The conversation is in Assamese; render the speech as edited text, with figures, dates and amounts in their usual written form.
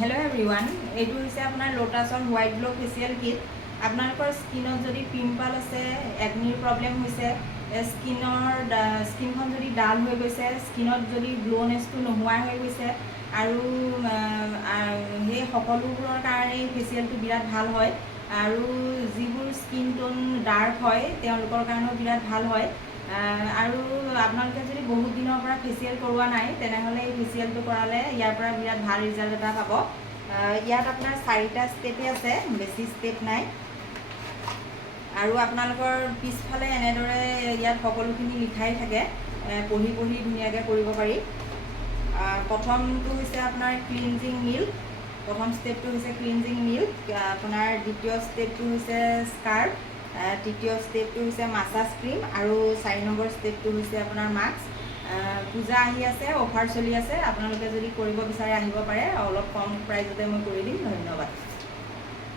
हेलो एवरीवन এইটো হৈছে আপোনাৰ লোটাছৰ হোৱাইট গ্লো ফেচিয়েল কিট আপোনালোকৰ স্কিনত যদি পিম্পল আছে একনিৰ প্ৰব্লেম হৈছে স্কিনখন যদি ডাল হৈ গৈছে স্কিনত যদি গ্লোনেছটো নোহোৱা হৈ গৈছে আৰু সেই সকলোবোৰৰ কাৰণে ফেচিয়েলটো বিৰাট ভাল হয় আৰু যিবোৰ স্কিন টোন ডাৰ্ক হয় তেওঁলোকৰ কাৰণেও বিৰাট ভাল হয় আৰু আপোনালোকে যদি বহুত দিনৰ পৰা ফেচিয়েল কৰোৱা নাই তেনেহ'লে এই ফেচিয়েলটো কৰালে ইয়াৰ পৰা বিৰাট ভাল ৰিজাল্ট এটা পাব। ইয়াত আপোনাৰ 4টা ষ্টেপে আছে, বেছি ষ্টেপ নাই আৰু আপোনালোকৰ পিছফালে এনেদৰে ইয়াত সকলোখিনি লিখাই থাকে, পঢ়ি পঢ়ি ধুনীয়াকৈ কৰিব পাৰি। প্ৰথমটো হৈছে আপোনাৰ ক্লিনজিং মিল্ক, প্ৰথম ষ্টেপটো হৈছে ক্লিনজিং মিল্ক, আপোনাৰ দ্বিতীয় ষ্টেপটো হৈছে স্কাৰ্ফ, তৃতীয় ষ্টেপটো হৈছে মাছাজ ক্ৰীম আৰু 4 নম্বৰ ষ্টেপটো হৈছে আপোনাৰ মাস্ক। পূজা আহি আছে, অফাৰ চলি আছে, আপোনালোকে যদি কৰিব বিচাৰে আহিব পাৰে, অলপ কম প্ৰাইজতে মই কৰি দিম। ধন্যবাদ।